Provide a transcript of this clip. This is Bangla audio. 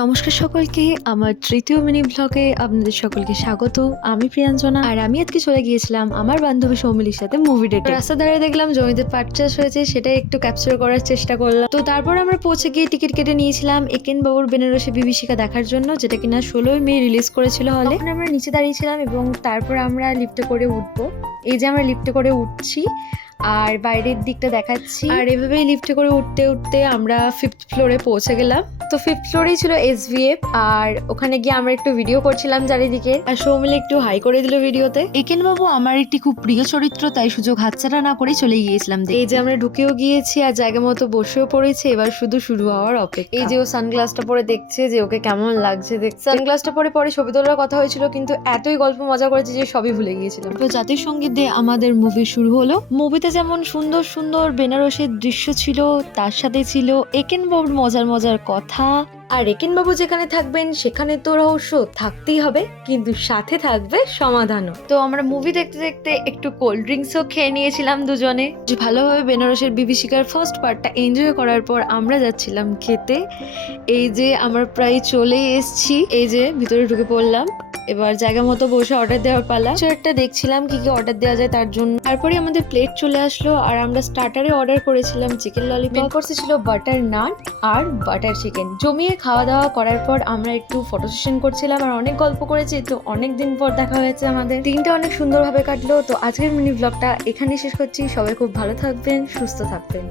নমস্কার সকলকে, আমার তৃতীয় মিনি ব্লগে আপনাদের সকলকে স্বাগত। আমি প্রিয়াঞ্জনা, আর আমি আজকে চলে গিয়েছিলাম আমার বান্ধবী সৌমিলির সাথে মুভি ডেটে। রাস্তা ধারে দেখলাম জমিতে পাট চাষ হয়েছে, সেটা একটু ক্যাপচার করার চেষ্টা করলাম। তো তারপর আমরা পৌঁছে গিয়ে টিকিট কেটে নিয়েছিলাম একেন বাবুর বেনারসি বিভীষিকা দেখার জন্য, যেটা কিনা 16ই মে রিলিজ করেছিল হলে। তখন আমরা নিচে দাঁড়িয়েছিলাম এবং তারপর আমরা লিফটে করে উঠবো। এই যে আমরা লিফটে করে উঠছি আর বাইরের দিকটা দেখাচ্ছি, আর এভাবেই লিফটে করে উঠতে উঠতে আমরা 5th ফ্লোরে পৌঁছে গেলাম। তো 5th ফ্লোরেই ছিল SVF, আর ওখানে গিয়ে আমরা একটু ভিডিও করছিলাম চারিদিকে, আর সৌমিলি একটু হাই করে দিল ভিডিওতে। একেন বাবু আমার একটি খুব প্রিয় চরিত্র, তাই সুযোগ হাতছাড়া না করে চলে গিয়েছিলাম। এই যে আমরা ঢুকেও গিয়েছি আর জায়গা মতো বসেও পড়েছি, এবার শুধু শুরু হওয়ার অপেক্ষা। এই যে ও সানগ্লাসটা পরে দেখছে যে ওকে কেমন লাগছে দেখতে। সানগ্লাসটা পরে পরে ছবি তোলার কথা হয়েছিল, কিন্তু এতই গল্প মজা করেছে যে সবই ভুলে গিয়েছিলাম। তো জাতীয় সঙ্গীত দিয়ে আমাদের মুভি শুরু হলো। মুভিতে যেমন সুন্দর সুন্দর বেনারসের দৃশ্য ছিল, তার সাথে ছিল একেন বাবুর মজার মজার কথা। আর একেন বাবু যেখানে থাকবেন সেখানে তো রহস্য থাকতেই হবে, কিন্তু সাথে থাকবে সমাধানও। তো আমরা মুভি দেখতে দেখতে একটু কোল্ড ড্রিঙ্কসও খেয়ে নিয়েছিলাম দুজনে, যে ভালোভাবে বেনারসের বিভীষিকার ফার্স্ট পার্টটা এনজয় করার পর আমরা যাচ্ছিলাম খেতে। এই যে আমরা প্রায় চলে এসেছি, এই যে ভিতরে ঢুকে পড়লাম। এবার জায়গা মতো বসে অর্ডার দেওয়ার পালা। একটা দেখছিলাম কি কি অর্ডার দেওয়া যায় তার জন্য। তারপরে আমাদের প্লেট চলে আসলো, আর আমরা স্টার্টারে অর্ডার করেছিলাম চিকেন ললিপপ। কোর্সে ছিল বাটার নান আর বাটার চিকেন। জমিয়ে খাওয়া দাওয়া করার পর আমরা একটু ফটো সেশন করছিলাম আর অনেক গল্প করেছি। তো অনেক দিন পর দেখা হয়েছে আমাদের, দিনটা অনেক সুন্দরভাবে কাটলো। তো আজকের মিনি ব্লগটা এখানেই শেষ করছি। সবাই খুব ভালো থাকবেন, সুস্থ থাকবেন।